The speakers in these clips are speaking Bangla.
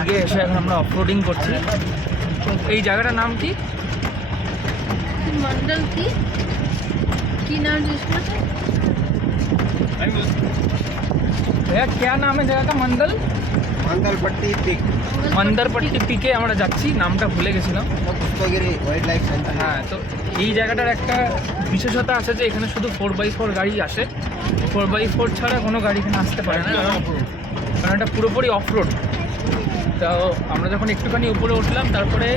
আগে এসে এখন আমরা অফরোডিং করছি। এই জায়গাটার নাম কি? मंडल की नाम जिसमें से भैया क्या नाम है जगह का? मंडल मंगलपट्टी पिक মন্দারপট্টি পিকে আমরা যাচ্ছি, নামটা ভুলে গেছিলাম। পুষ্পগিরি ওয়াইল্ড লাইফ সেঞ্চুরি। হ্যাঁ, তো এই জায়গাটার একটা বিশেষতা আছে যে এখানে শুধু 4x4 গাড়ি আসে, 4x4 ছাড়া কোনো গাড়ি এখানে আসতে পারে না, কারণ এটা পুরোপুরি অফরোড। তো আমরা যখন একটুখানি উপরে উঠলাম, তারপরে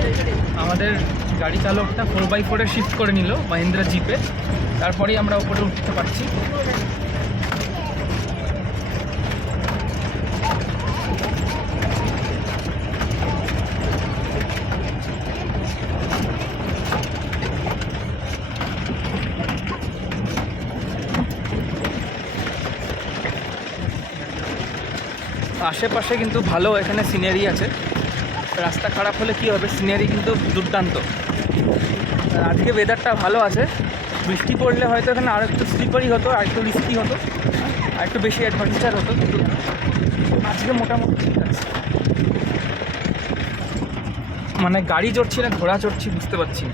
আমাদের গাড়ি চালকটা 4x4-এ শিফট করে নিল মহিন্দ্রা জিপে, তারপরেই আমরা উপরে উঠতে পারছি। আশেপাশে কিন্তু ভালো এখানে সিনারি আছে, রাস্তা খারাপ হলে কি হবে, সিনারি কিন্তু দুর্দান্ত। আজকে ওয়েদারটা ভালো আছে, বৃষ্টি পড়লে হয়তো এখানে আর একটু স্লিপারি হতো, আর একটু রিস্কি হতো, আর একটু বেশি অ্যাডভেঞ্চার হতো, কিন্তু আজকে মোটামুটি ঠিক আছে। মানে গাড়ি চড়ছি না ঘোড়া চড়ছি বুঝতে পারছি না।